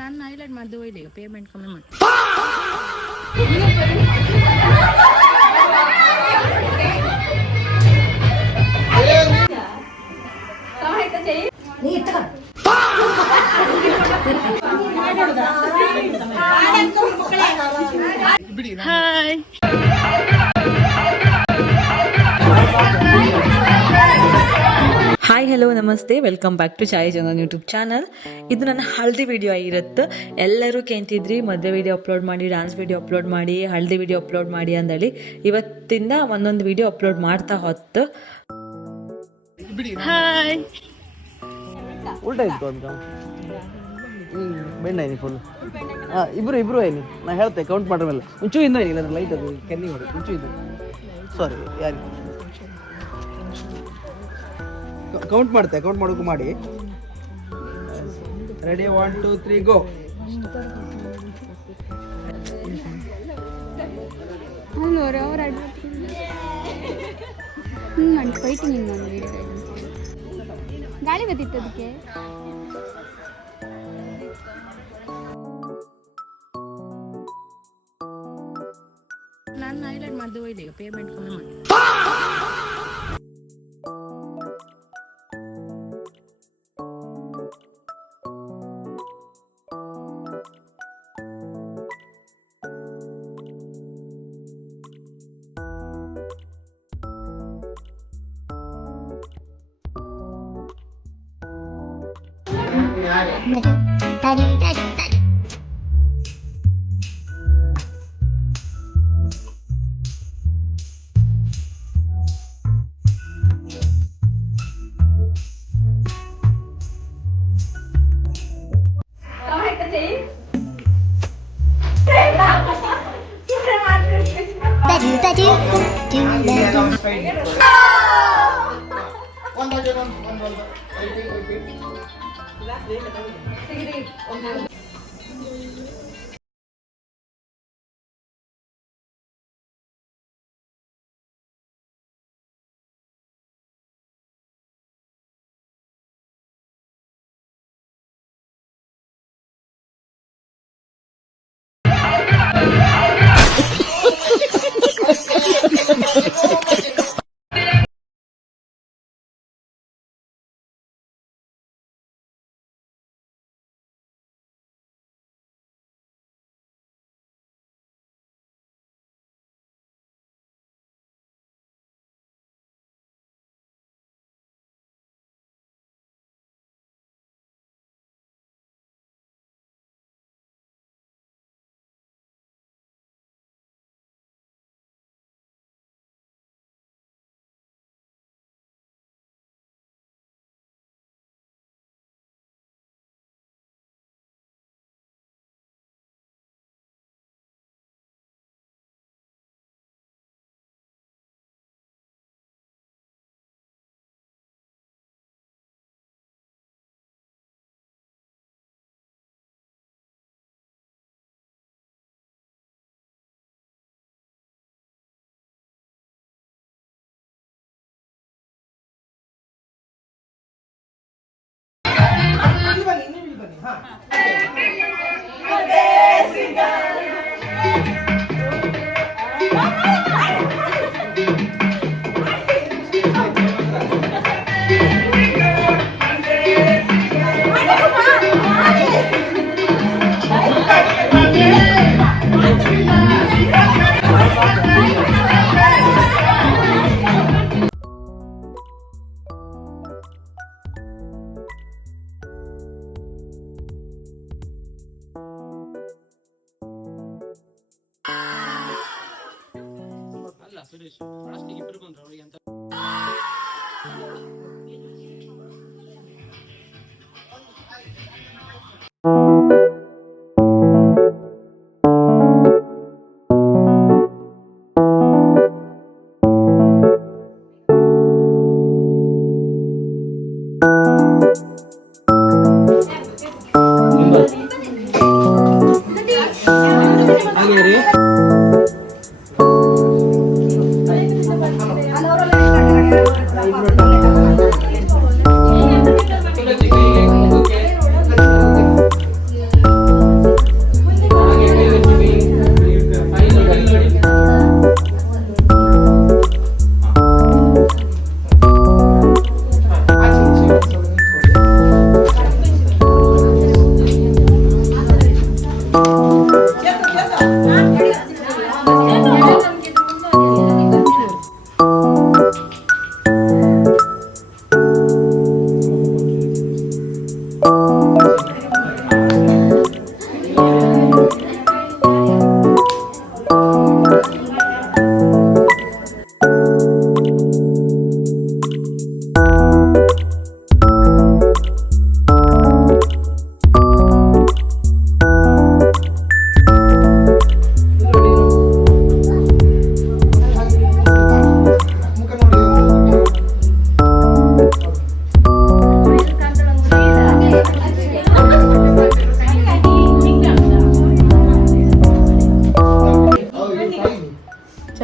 ನಾನು ಹೈಲೈಟ್ ಮಾಡಿದೆ ಒಯ್ಲಿ ಪೇಮೆಂಟ್ ಕಮ್ಮಿ ಮಾಡಿ. ಹಾಯ್ ಹಾಯ್ ಹಲೋ ನಮಸ್ತೆ, ವೆಲ್ಕಮ್ ಬ್ಯಾಕ್ ಟು ಚಾಯ್ ಜನನ್ ಯೂಟ್ಯೂಬ್ ಚಾನಲ್. ಇದು ನನ್ನ ಹಳದಿ ವಿಡಿಯೋ ಆಗಿರುತ್ತೆ. ಎಲ್ಲರೂ ಕೇಳ್ತಿದ್ರಿ ಮದುವೆ ವಿಡಿಯೋ ಅಪ್ಲೋಡ್ ಮಾಡಿ, ಡಾನ್ಸ್ ವಿಡಿಯೋ ಅಪ್ಲೋಡ್ ಮಾಡಿ, ಹಳದಿ ವಿಡಿಯೋ ಅಪ್ಲೋಡ್ ಮಾಡಿ ಅಂದೇಳಿ. ಇವತ್ತಿಂದ ಒಂದೊಂದು ವಿಡಿಯೋ ಅಪ್ಲೋಡ್ ಮಾಡ್ತಾ ಹೊತ್ತು. ಹಾಯ್ ಉಲ್ಟಾ ಇತ್ತು ಅಂತ ಬೆಂಡ ಏನಿ ಫುಲ್ ಇಬ್ರು ಇಬ್ರು ಏನಿ ನಾ ಹೇಳ್ತೆ ಕೌಂಟ್ ಮಾಡ್ರ ಮೇಲೆ ಮುಂಚು ಇಂದ ಏನಿಲ್ಲ ಲೈಟ್ ಅದು ಕೆನ್ನಿ ಹೊಡಿ ಮುಂಚು ಇದು ಸಾರಿ ಯಾರು ಕೌಂಟ್ ಮಾಡ್ತೆ ಕೌಂಟ್ ಮಾಡೋಕೆ ಮಾಡಿ. ರೆಡಿ 1 2 3 ಗೋ. ಫೈಟಿಂಗ್ ಗಾಳಿ ಗೊತ್ತಿತ್ತು ಅದಕ್ಕೆ. ನಾನು ಹೈಲೈಟ್ ಮಾಡಿದೆ ಒಯ್ಲಿ ಪೇಮೆಂಟ್ ಕಮ್ಮಿ ಮಾಡಿ. ಸುರೇಶ್ ಲಾಸ್ಟಿಗೆ ಇಬ್ರು ಬಂದ್ರು ಅವರಿಗೆ ಅಂತ ಹಾಗೆ ರೀ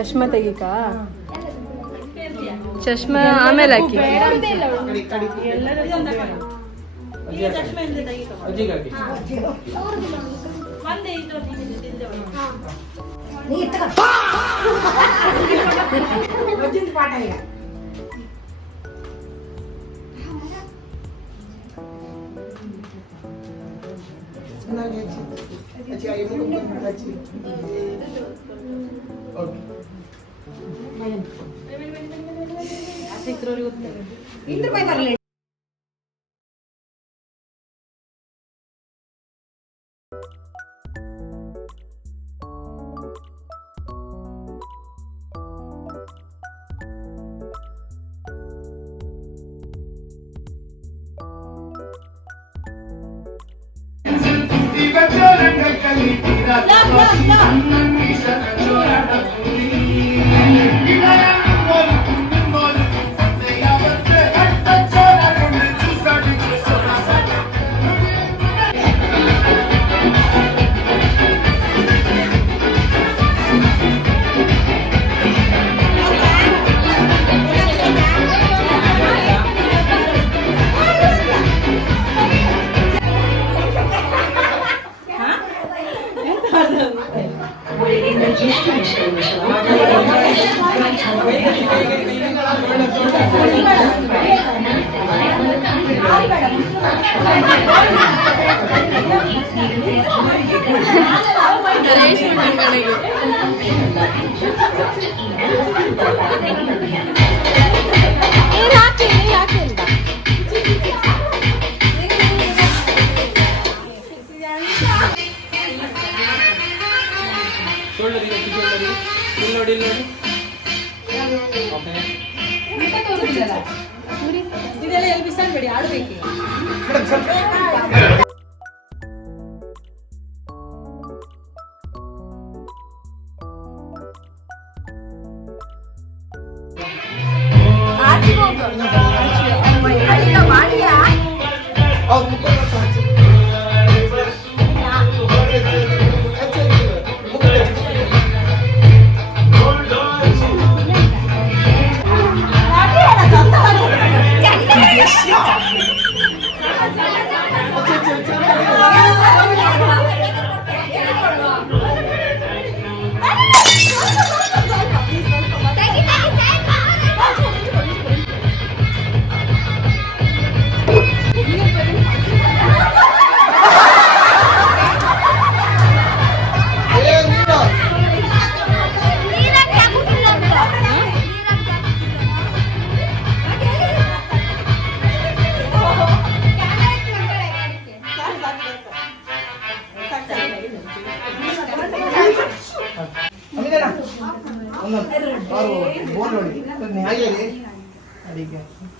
ಚಶ್ಮಾ ತೆಗಿಕ ಚಶ್ಮಾ ಆಮೇಲೆ ಹಾಕಿ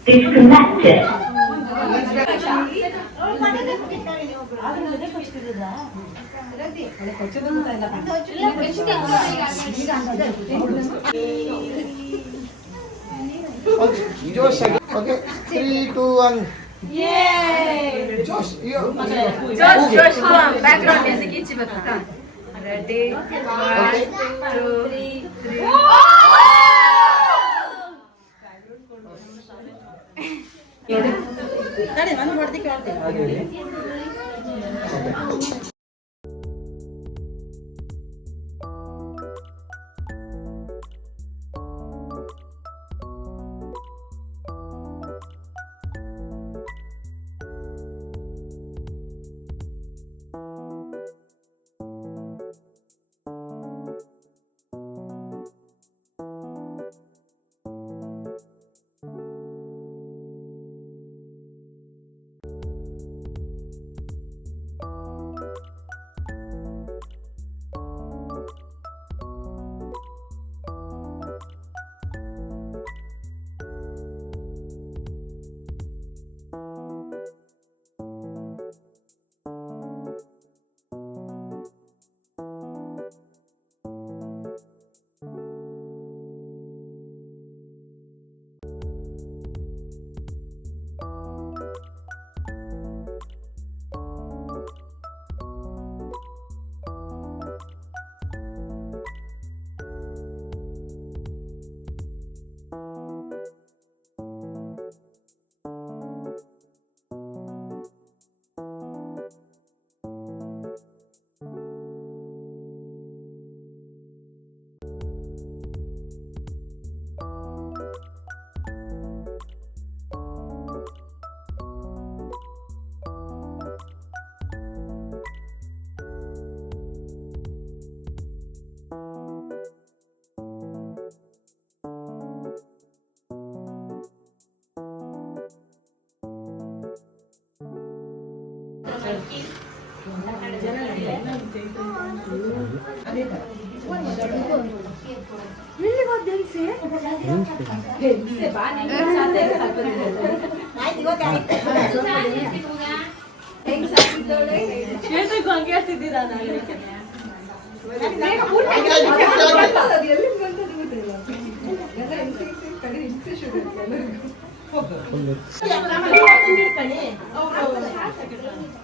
Disconnected. Josh, okay, 3, 2, 1. Yay! Josh, Josh, background music ಇಚ್ಚಿ ಬರ್ತದ. Ready? 1, 2, 3. ನಡಿ ನಾನು ಹೊಡೆದಕ್ಕೆ ಹೇಳ್ತೀನಿ.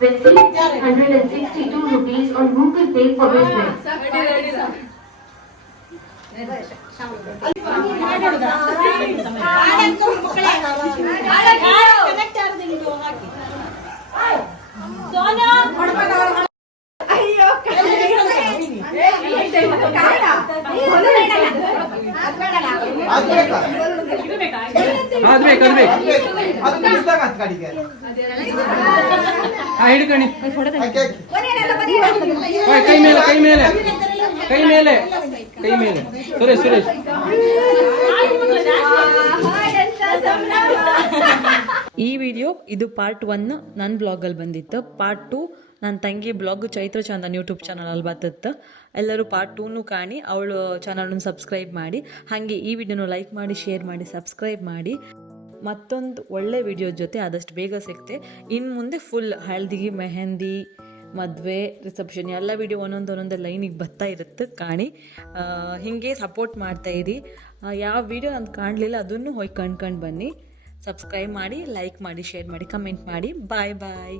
With 662 rupees on Google Pay for business. ಹಿಡ್ಕಣಿ ಕೈ ಮೇಲೆ ಕೈ ಮೇಲೆ ಕೈ ಮೇಲೆ ಕೈ ಮೇಲೆ ಸುರೇಶ್ ಸುರೇಶ್ ಈ ವಿಡಿಯೋ ಇದು ಪಾರ್ಟ್ 1 ನನ್ನ ಬ್ಲಾಗಲ್ಲಿ ಬಂದಿತ್ತು. ಪಾರ್ಟ್ 2 ನನ್ನ ತಂಗಿ ಬ್ಲಾಗ್ ಚೈತ್ರ ಚಂದನ್ ಯೂಟ್ಯೂಬ್ ಚಾನಲಲ್ಲಿ ಬರ್ತತ್ತು. ಎಲ್ಲರೂ ಪಾರ್ಟ್ 2 ಕಾಣಿ, ಅವಳು ಚಾನಲ್ನ ಸಬ್ಸ್ಕ್ರೈಬ್ ಮಾಡಿ. ಹಾಗೆ ಈ ವಿಡಿಯೋನ ಲೈಕ್ ಮಾಡಿ, ಶೇರ್ ಮಾಡಿ, ಸಬ್ಸ್ಕ್ರೈಬ್ ಮಾಡಿ. ಮತ್ತೊಂದು ಒಳ್ಳೆ ವಿಡಿಯೋ ಜೊತೆ ಆದಷ್ಟು ಬೇಗ ಸಿಗ್ತೆ. ಇನ್ನು ಮುಂದೆ ಫುಲ್ ಹಳದಿ, ಮೆಹಂದಿ, ಮದುವೆ, ರಿಸೆಪ್ಷನ್ ಎಲ್ಲ ವಿಡಿಯೋ ಒಂದೊಂದು ಲೈನಿಗೆ ಬರ್ತಾ ಇರುತ್ತೆ. ಕಾಣಿ, ಹೀಗೆ ಸಪೋರ್ಟ್ ಮಾಡ್ತಾಯಿರಿ. ಯಾವ ವಿಡಿಯೋ ನಾನು ಕಾಣಲಿಲ್ಲ ಅದನ್ನು ಹೋಗಿ ಕಂಡ್ಕೊಂಡು ಬನ್ನಿ. ಸಬ್ಸ್ಕ್ರೈಬ್ ಮಾಡಿ, ಲೈಕ್ ಮಾಡಿ, ಶೇರ್ ಮಾಡಿ, ಕಮೆಂಟ್ ಮಾಡಿ. ಬಾಯ್ ಬಾಯ್.